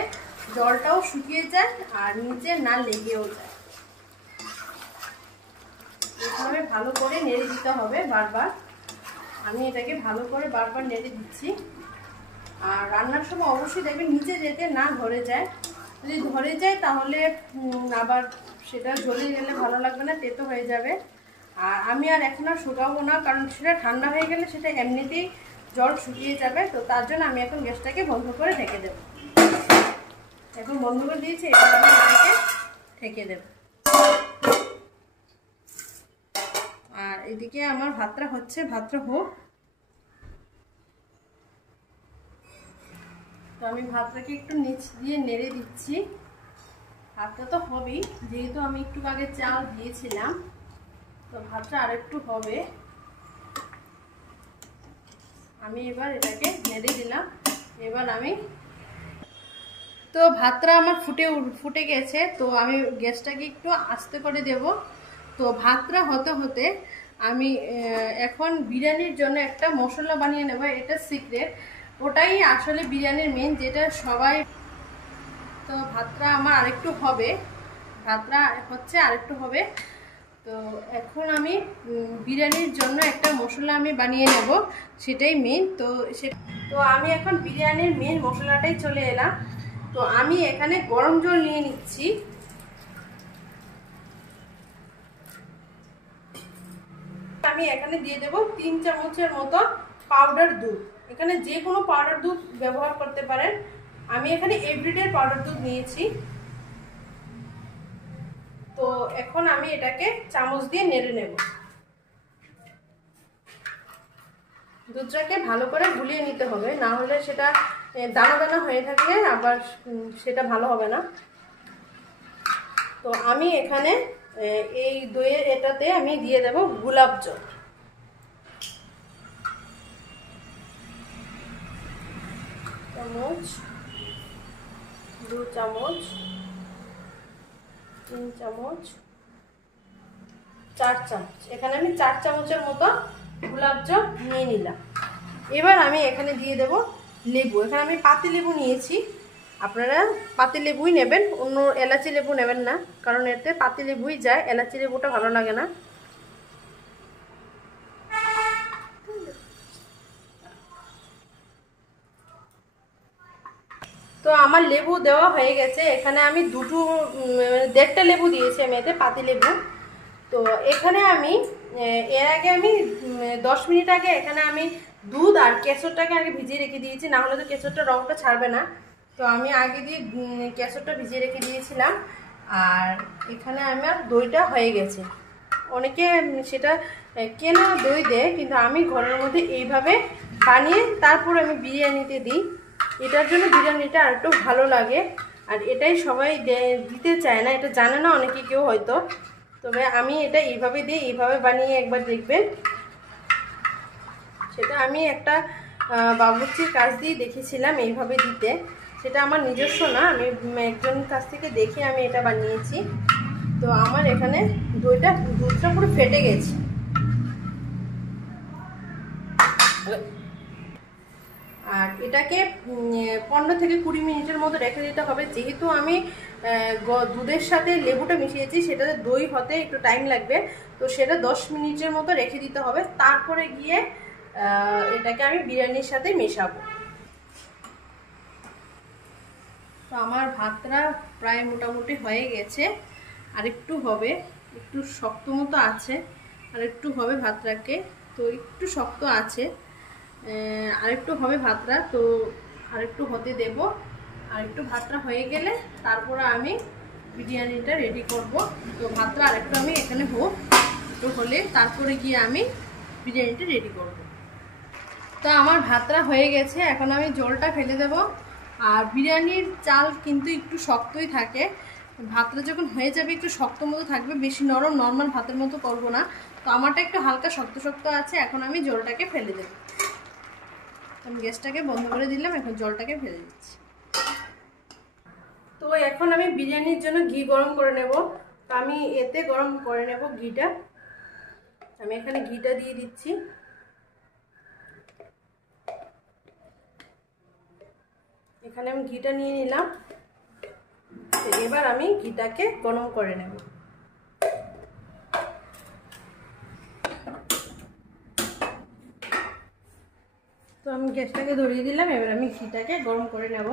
জলটাও শুকিয়ে যায় আর নিচে না লেগেও যায়। এভাবে ভালো করে নেড়ে দিতে হবে বারবার। আমি এটাকে ভালো করে বারবার নেড়ে দিচ্ছি। আর রান্নার সময় অবশ্যই দেখবেন নিচে যেতে না ধরে যায়, যদি ধরে যায় তাহলে আবার সেটা জ্বলে গেলে ভালো লাগবে না, তেতো হয়ে যাবে। আর আমি আর এখন আর শুকাবো না, কারণ সেটা ঠান্ডা হয়ে গেলে সেটা এমনিতেই জল শুকিয়ে যাবে। তো তার জন্য আমি এখন গ্যাসটাকে বন্ধ করে ঢেকে দেব। এখন বন্ধ করে দিয়েছি, এবার আমি এটাকে ঢেকে দেব। আর এদিকে আমার ভাতটা হচ্ছে, ভাতটা হোক। তো আমি ভাতটাকে একটু নিচ দিয়ে নেড়ে দিচ্ছি। ভাতটা তো হবেই, যেহেতু আমি একটু আগে চাল দিয়েছিলাম। তো ভাতটা আরেকটু হবে। আমি এবার এটাকে নেড়ে দিলাম। এবার আমি তো ভাতটা আমার ফুটে গেছে। তো আমি গ্যাসটাকে একটু আস্তে করে দেব। তো ভাতটা হতে হতে আমি এখন বিরিয়ানির জন্য একটা মশলা বানিয়ে নেব, এটা সিক্রেট, ওটাই আসলে বিরিয়ানির মেন, যেটা সবাই। তো ভাতটা আমার আরেকটু হবে, ভাতটা হচ্ছে আরেকটু হবে। তো এখন আমি বিরিয়ানির জন্য একটা মশলা আমি বানিয়ে নেব, সেটাই মেন। তো আমি এখন বিরিয়ানির মেন মশলাটাই চলে এলাম। তো আমি এখানে গরম জল নিয়ে নিচ্ছি। আমি এখানে দিয়ে দেব 3 চামচের মতো পাউডার দুধ। এখানে যে কোনো পাউডার দুধ ব্যবহার করতে পারেন। আমি এখানে এভরিডে পাউডার দুধ নিয়েছি। তো এখন আমি এটাকে চামচ দিয়ে নেড়ে নেব। দুধটাকে ভালো করে গুলিয়ে নিতে হবে, না হলে সেটা দানা দানা হয়ে থাকলে আবার সেটা ভালো হবে না। তো আমি এখানে এই দইয়ের এটাতে আমি দিয়ে দেব গোলাপ জল। চামচ, 2 চামচ, 3 চামচ, 4 চামচ। এখানে আমি 4 চামচের মতো গোলাপ জল নিয়ে নিলাম। এবার আমি এখানে দিয়ে দেব লেবু। এখানে আমি পাতি লেবু নিয়েছি, আপনারা পাতি লেবুই নেবেন, অন্য এলাচি লেবু নেবেন না, কারণ এতে পাতি লেবুই যায়, এলাচি লেবুটা ভালো লাগে না। তো আমার লেবু দেওয়া হয়ে গেছে। এখানে আমি 1.5টা লেবু দিয়েছি আমি এতে, পাতি লেবু। তো এখানে আমি এর আগে আমি 10 মিনিট আগে এখানে আমি দুধ আর কেশরটাকে আগে ভিজিয়ে রেখে দিয়েছি, না হলে তো কেশরটা রঙটা ছাড়বে না। তো আমি আগে দিয়ে কেশরটা ভিজিয়ে রেখে দিয়েছিলাম। আর এখানে আমার দইটা হয়ে গেছে। অনেকে সেটা কেনা দই দেয়, কিন্তু আমি ঘরের মধ্যে এইভাবে বানিয়ে তারপর আমি বিরিয়ানিতে দিই। এটার জন্য বিরিয়ানিটা আর একটু ভালো লাগে। আর এটাই সবাই দিতে চায় না, এটা জানে না অনেকে কেউ হয়তো। তবে আমি এটা এইভাবে দিই, এইভাবে বানিয়ে একবার দেখবেন। সেটা আমি একটা বাবুর্চির কাছ দিয়ে দেখেছিলাম এইভাবে দিতে। সেটা আমার নিজস্ব না, আমি একজন কাছ থেকে দেখে আমি এটা বানিয়েছি। তো আমার এখানে দুধটা পুরো ফেটে গেছে। আর এটাকে 15 থেকে 20 মিনিটের মতো রেখে দিতে হবে। যেহেতু আমি দুধের সাথে লেবুটা মিশিয়েছি, সেটাতে দই হতে একটু টাইম লাগবে। তো সেটা 10 মিনিটের মতো রেখে দিতে হবে। তারপরে গিয়ে এটাকে আমি বিরিয়ানির সাথে মেশাবো। তো আমার ভাতটা প্রায় মোটামুটি হয়ে গেছে, আর একটু হবে, একটু শক্ত মতো আছে, আর একটু হবে ভাতটাকে। তো একটু শক্ত আছে। আরেকটু হবে ভাতটা, তো আরেকটু হতে দেব। আরেকটু ভাতটা হয়ে গেলে তারপরে আমি বিরিয়ানিটা রেডি করব। তো ভাতটা আরেকটু আমি এখানে হোক, একটু হলে তারপরে গিয়ে আমি বিরিয়ানিটা রেডি করব। তো আমার ভাতটা হয়ে গেছে, এখন আমি জলটা ফেলে দেব। আর বিরিয়ানির চাল কিন্তু একটু শক্তই থাকে, ভাতটা যখন হয়ে যাবে একটু শক্ত মতো থাকবে, বেশি নরম নর্মাল ভাতের মতো করব না। তো আমারটা একটু হালকা শক্ত শক্ত আছে, এখন আমি জলটাকে ফেলে দেব। আমি গ্যাসটাকে বন্ধ করে দিলাম, এখন জলটাকে ফেলে দিচ্ছি। তো এখন আমি বিরিয়ানির জন্য ঘি গরম করে নেব। তো আমি এতে গরম করে নেব ঘিটা। আমি এখানে ঘিটা দিয়ে দিচ্ছি। এখানে আমি ঘিটা নিয়ে নিলাম, এবার আমি ঘিটাকে গরম করে নেব। তো আমি গ্যাসটাকে ধরিয়ে দিলাম, এবার আমি ঘিটাকে গরম করে নেব।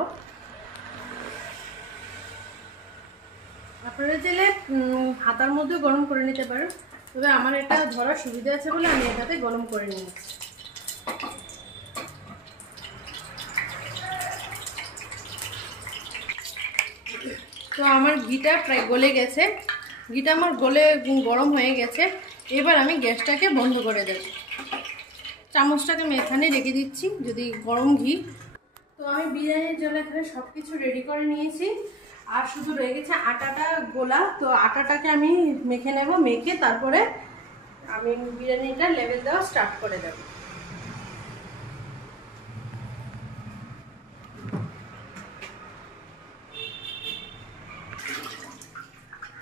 আপনারা চাইলে হাতার মধ্যে গরম করে নিতে পারেন, তবে আমার এটা ধরার সুবিধা আছে বলে আমি এটাতে গরম করে নিয়েছি। তো আমার ঘিটা প্রায় গলে গেছে, ঘিটা আমার গলে গরম হয়ে গেছে। এবার আমি গ্যাসটাকে বন্ধ করে দেব। চামচটাকে আমি এখানে রেখে দিচ্ছি, যদি গরম ঘি। তো আমি বিরিয়ানির জন্য এখানে সব কিছু রেডি করে নিয়েছি, আর শুধু রয়ে গেছে আটাটা গোলা। তো আটাটাকে আমি মেখে নেব, মেখে তারপরে আমি বিরিয়ানিটা লেবেল দেওয়া স্টার্ট করে দেব।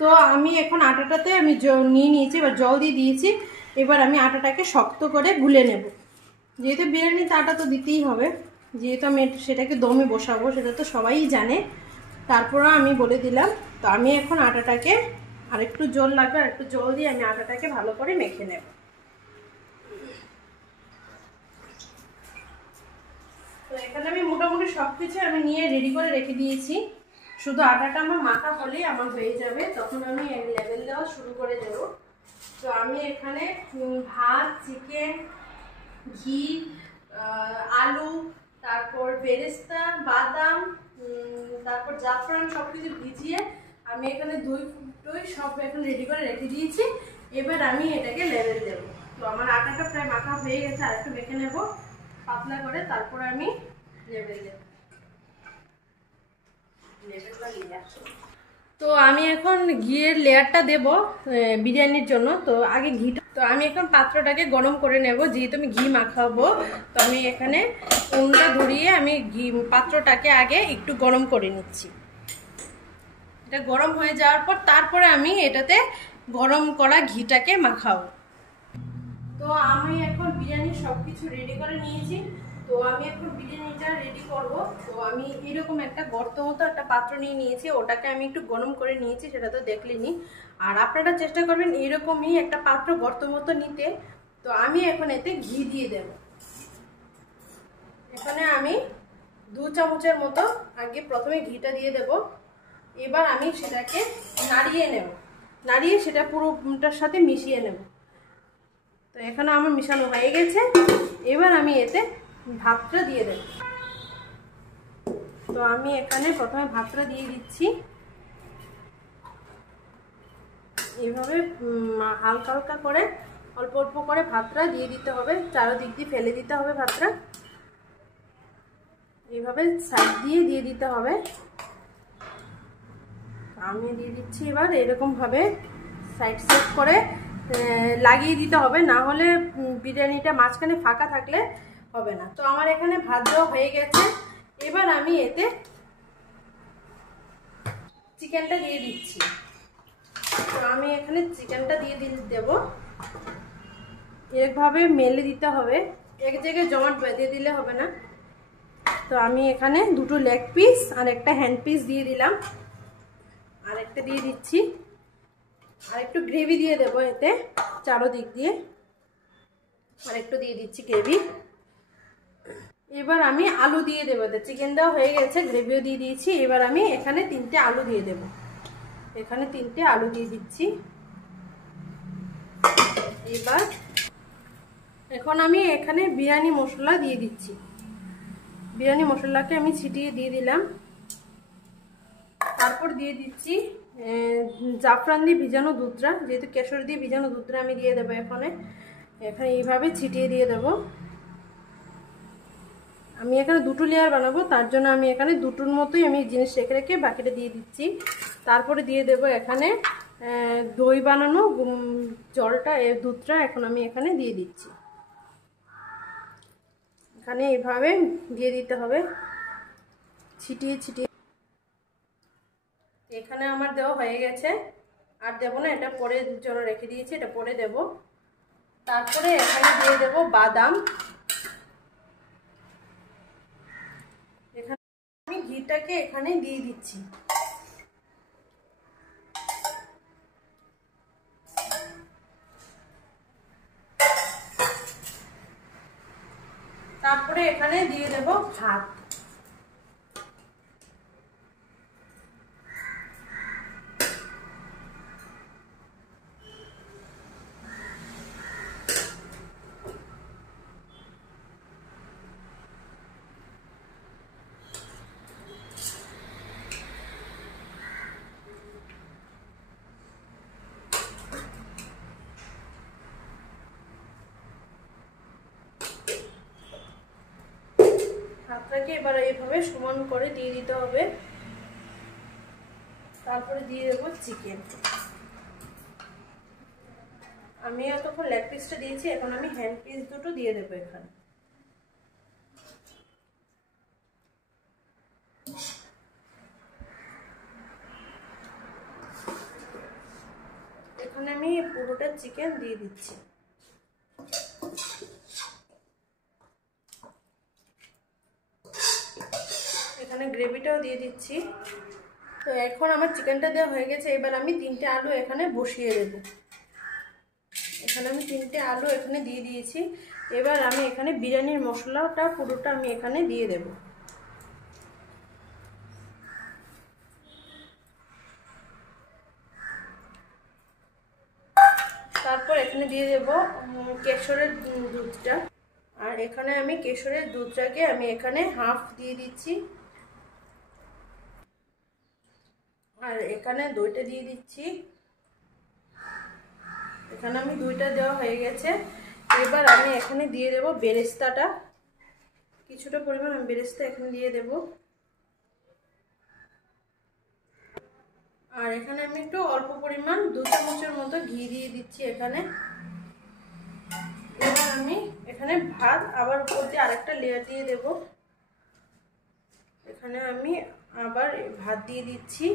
তো আমি এখন আটাটাতে আমি নিয়ে নিয়েছি, এবার জল দিয়ে দিয়েছি। এবার আমি আটাটাকে শক্ত করে গুলে নেব, যেহেতু বিরিয়ানিতে আটা তো দিতেই হবে, যেহেতু আমি সেটাকে দমে বসাবো, সেটা তো সবাই জানে, তারপরে আমি বলে দিলাম। তো আমি এখন আটাটাকে আরেকটু জল লাগবে, আর একটু জল দিয়ে আমি আটাটাকে ভালো করে মেখে নেব। তো এখানে আমি মোটামুটি সব কিছু আমি নিয়ে রেডি করে রেখে দিয়েছি, শুধু আটাটা আমার মাখা হলেই আমার হয়ে যাবে, তখন আমি লেবেল দেওয়া শুরু করে দেব। তো আমি এখানে ভাত, চিকেন, ঘি, আলু, তারপর বেরেস্তা, বাদাম, তারপর জাফরান সব কিছু ভিজিয়ে আমি এখানে দই সব এখন রেডি করে রেখে দিয়েছি। এবার আমি এটাকে লেবেল দেব। তো আমার আটাটা প্রায় মাখা হয়ে গেছে, আর একটু মেখে নেব পাতলা করে, তারপর আমি লেবেল দেব। তো আমি এখন ঘিয়ের লেয়ারটা দেব বিরিয়ানির জন্য। তো আগে ঘিটা, তো আমি এখন পাত্রটাকে গরম করে নেব, যেহেতু আমি ঘি মাখাবো। তো আমি এখানে উনুনটা ধরিয়ে আমি ঘি পাত্রটাকে আগে একটু গরম করে নিচ্ছি। এটা গরম হয়ে যাওয়ার পর তারপরে আমি এটাতে গরম করা ঘিটাকে মাখাবো। তো আমি এখন বিরিয়ানির সব কিছু রেডি করে নিয়েছি। তো আমি এখন বিরিয়ানিটা রেডি করব। তো আমি এরকম একটা গর্ত মতো একটা পাত্র নিয়ে নিয়েছি, ওটাকে আমি একটু গরম করে নিয়েছি, সেটা তো দেখলেনি। আর আপনারা চেষ্টা করবেন এরকমই একটা পাত্র গর্ত মতো নিতে। তো আমি এখন এতে ঘি দিয়ে দেব। এখানে আমি 2 চামচের মতো আগে প্রথমে ঘিটা দিয়ে দেব। এবার আমি সেটাকে নাড়িয়ে নেব, নাড়িয়ে সেটা পুরোটার সাথে মিশিয়ে নেব। তো এখানে আমার মিশানো হয়ে গেছে, এবার আমি এতে ভাতটা দিয়ে দেব। তো আমি এখানে প্রথমে ভাতটা দিয়ে দিচ্ছি, এইভাবে হালকা হালকা করে অল্প অল্প করে ভাতটা দিয়ে দিতে হবে, চারদিক দিয়ে ফেলে দিতে হবে ভাতটা, এইভাবে সাইড দিয়ে দিতে হবে। আমি দিয়ে দিচ্ছি, এবার এরকম ভাবে সাইড সেট করে লাগিয়ে দিতে হবে, না হলে বিরিয়ানিটা মাঝখানে ফাঁকা থাকলে হবে না। তো আমার এখানে ভাত দেওয়া হয়ে গেছে, এবার আমি এতে চিকেনটা দিয়ে দিচ্ছি। তো আমি এখানে চিকেনটা দিয়ে দেব, একভাবে মেলে দিতে হবে, এক জায়গায় জমাট বেঁধে দিলে হবে না। তো আমি এখানে 2টো লেগ পিস আর একটা হ্যান্ড পিস দিয়ে দিলাম, আর একটা দিয়ে দিচ্ছি, আর একটু গ্রেভি দিয়ে দেবো এতে চারদিক দিয়ে, আর একটু দিয়ে দিচ্ছি গ্রেভি। এবার আমি আলু দিয়ে দেবো, চিকেন দেওয়া হয়ে গেছে, গ্রেভিও দিয়ে দিয়েছি। এবার আমি এখানে 3টে আলু দিয়ে দেব, এখানে 3টে আলু দিয়ে দিচ্ছি। এবার এখন আমি এখানে বিরিয়ানি মশলা দিয়ে দিচ্ছি। বিরিয়ানি মশলাকে আমি ছিটিয়ে দিয়ে দিলাম। তারপর দিয়ে দিচ্ছি জাফরান দিয়ে ভিজানো দুধটা, যেহেতু কেশর দিয়ে ভিজানো দুধটা আমি দিয়ে দেবো এখানে এইভাবে ছিটিয়ে দিয়ে দেবো। আমি এখানে দুটো লেয়ার বানাবো, তার জন্য আমি এখানে দুটোর মতোই আমি জিনিস রেখে রেখে বাকিটা দিয়ে দিচ্ছি। তারপরে দিয়ে দেব এখানে দই বানানো জলটা, এই দুধটা এখন আমি এখানে দিয়ে দিচ্ছি। এখানে এইভাবে দিয়ে দিতে হবে ছিটিয়ে ছিটিয়ে। এখানে আমার দেওয়া হয়ে গেছে, আর দেবো না, এটা পরে জন্য রেখে দিয়েছি, এটা পরে দেব। তারপরে এখানে দিয়ে দেব বাদাম। এখানে আমি ঘিটাকে এখানে দিয়ে দিচ্ছি। তারপরে এখানে দিয়ে দেব ভাত। ভাতটাকে এবার এইভাবে সমান করে দিয়ে দিতে হবে। তারপরে দিয়ে দেবো চিকেন। আমি এতক্ষণ লেগ পিসটা দিয়েছি, এখন আমি হ্যান্ড পিস দুটো দিয়ে দেবো এখানে। এখানে আমি পুরোটা চিকেন দিয়ে দিচ্ছি। এখানে গ্রেভিটাও দিয়ে দিচ্ছি। তো এখন আমার চিকেনটা দেওয়া হয়ে গেছে, এবার আমি 3টে আলু এখানে বসিয়ে দেব। এখানে আমি 3টে আলু এখানে দিয়ে দিয়েছি। এবার আমি এখানে বিরিয়ানির মশলাটা পুরোটা আমি এখানে দিয়ে দেব। তারপর এখানে দিয়ে দেব কেশরের দুধটা। আর এখানে আমি কেশরের দুধটাকে আমি এখানে হাফ দিয়ে দিচ্ছি। আর এখানে দইটা দিয়ে দিচ্ছি। এখানে আমি দইটা দেওয়া হয়ে গেছে। এবার আমি এখানে দিয়ে দেব বেরেস্তাটা, কিছুটা পরিমাণ আমি বেরেস্তা এখানে দিয়ে দেব। আর এখানে আমি একটু অল্প পরিমাণ 2 চামচের মতো ঘি দিয়ে দিচ্ছি এখানে। এবার আমি এখানে ভাত আবার উপর দিয়ে আরেকটা লেয়ার দিয়ে দেব। এখানে আমি আবার ভাত দিয়ে দিচ্ছি।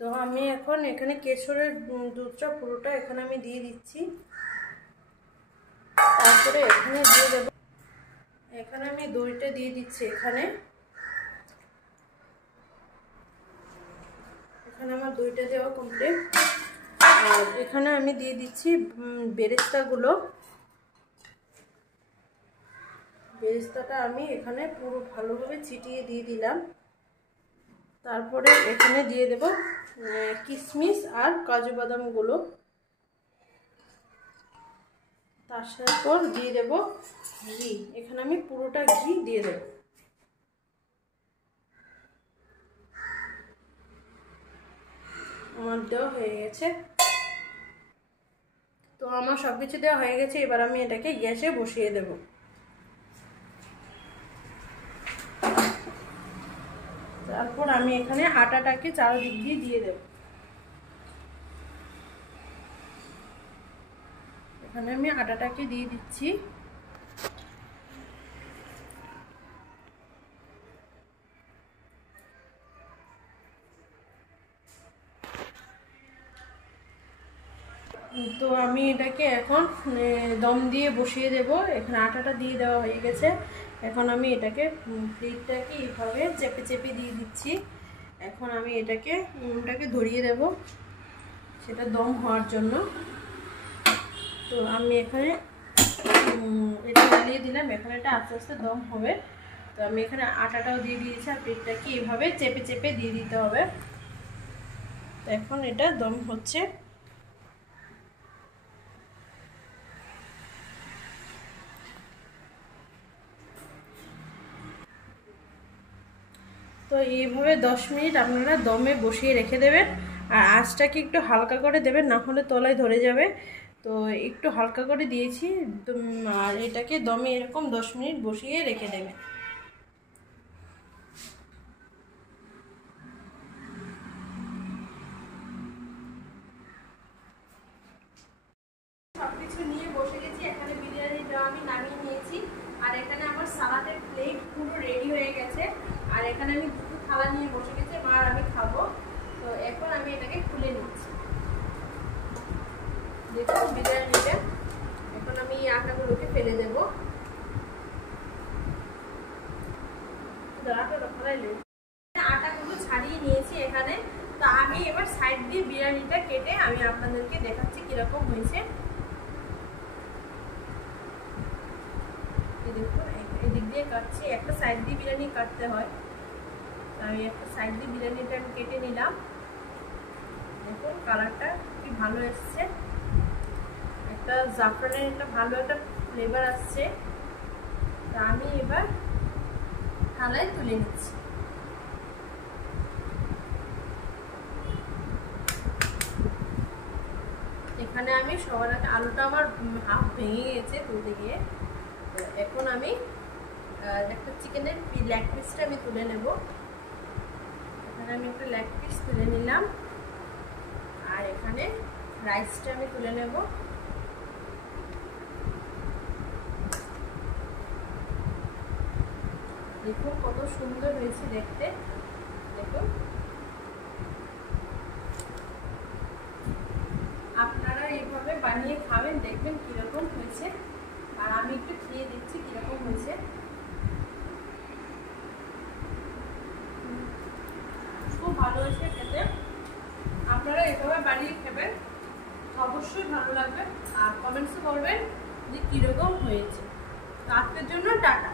তো আমি এখন এখানে কেশরের দুধটা পুরোটা এখানে আমি দিয়ে দিচ্ছি। তারপরে এখানে দিয়ে দেব, এখানে আমি দইটা দিয়ে দিচ্ছি। এখানে আমার দইটা দেওয়া কমপ্লিট। আর এখানে আমি দিয়ে দিচ্ছি বেরেস্তাগুলো। বেরেস্তাটা আমি এখানে পুরো ভালোভাবে ছিটিয়ে দিয়ে দিলাম। তারপরে এখানে দিয়ে দেব কিশমিশ আর কাজু বাদামগুলো। তার সাথে দিয়ে দেব ঘি। এখানে আমি পুরোটা ঘি দিয়ে দেব। আমার দেওয়া হয়ে গেছে। তো আমার সবকিছু দেওয়া হয়ে গেছে। এবার আমি এটাকে গ্যাসে বসিয়ে দেব। তারপর আমি এখানে আটাটাকে চারদিক দিয়ে দেব। এখানে আমি আটাটাকে দিয়ে দিচ্ছি। তো আমি এটাকে এখন দম দিয়ে বসিয়ে দেব। এখানে আটাটা দিয়ে দেওয়া হয়ে গেছে। এখন আমি এটাকে প্লেটটাকে এইভাবে চেপে চেপে দিয়ে দিচ্ছি। এখন আমি এটাকে উনুনটাকে ধরিয়ে দেব সেটা দম হওয়ার জন্য। তো আমি এখানে এটা জ্বালিয়ে দিলাম, এখন এটা আস্তে আস্তে দম হবে। তো আমি এখানে আটাটাও দিয়ে দিয়েছি, আর প্লেটটাকে এইভাবে চেপে চেপে দিয়ে দিতে হবে। তো এখন এটা দম হচ্ছে। তো এইভাবে 10 মিনিট আপনারা দমে বসিয়ে রেখে দেবেন, আর আঁচটাকে একটু হালকা করে দেবেন, না হলে তলায় ধরে যাবে। তো একটু হালকা করে দিয়েছি, আর এটাকে দমে এরকম 10 মিনিট বসিয়ে রেখে দেবেন। সবকিছু নিয়ে বসে গেছি, এখানে বিরিয়ানিটা আমি নামিয়ে নিয়েছি, আর এখানে আমার সালাদের প্লেট পুরো রেডি হয়ে গেছে, আর এখানে আমি দুটো থালা নিয়ে বসে গেছি, আর আমি খাবো। তো এখন আমি এটাকে খুলে নিচ্ছি। দেখুন বিরিয়ানিটা, এখন আমি এই আটাগুলোকে ফেলে দেবো। আটাগুলো ছাড়িয়ে নিয়েছি এখানে। তো আমি এবার সাইড দিয়ে বিরিয়ানিটা কেটে আমি আপনাদেরকে দেখাচ্ছি কিরকম হয়েছে। দেখুন এদিক দিয়ে কাটছি, একটা সাইড দিয়ে বিরিয়ানি কাটতে হয়। আমি একটা সাইড দিয়ে বিরিয়ানিটা কেটে নিলাম। দেখুন কালারটা কি ভালো এসছে, একটা জাফরানের একটা ভালো একটা ফ্লেভার আসছে। তা আমি এবার থালায় তুলে নিচ্ছি। এখানে আমি সবার আগে আলুটা আমার হাফ ভেঙে গেছে তুলতে গিয়ে। তো এখন আমি একটা চিকেনের লেগ পিসটা আমি তুলে নেব। এখানে আমি একটা লেগ পিস তুলে নিলাম, আর এখানে রাইসটা আমি তুলে নেব। দেখুন কত সুন্দর হয়েছে দেখতে। দেখুন আপনারা এইভাবে বানিয়ে খাবেন, দেখবেন কিরকম হয়েছে, আর আমি একটু খেয়ে দিচ্ছি কিরকম হয়েছে। খুব ভালো হয়েছে খেতে, আপনারা এভাবে বানিয়ে খাবেন, অবশ্যই ভালো লাগবে, আর কমেন্টসে বলবেন যে কিরকম হয়েছে। আজকের জন্য টাটা।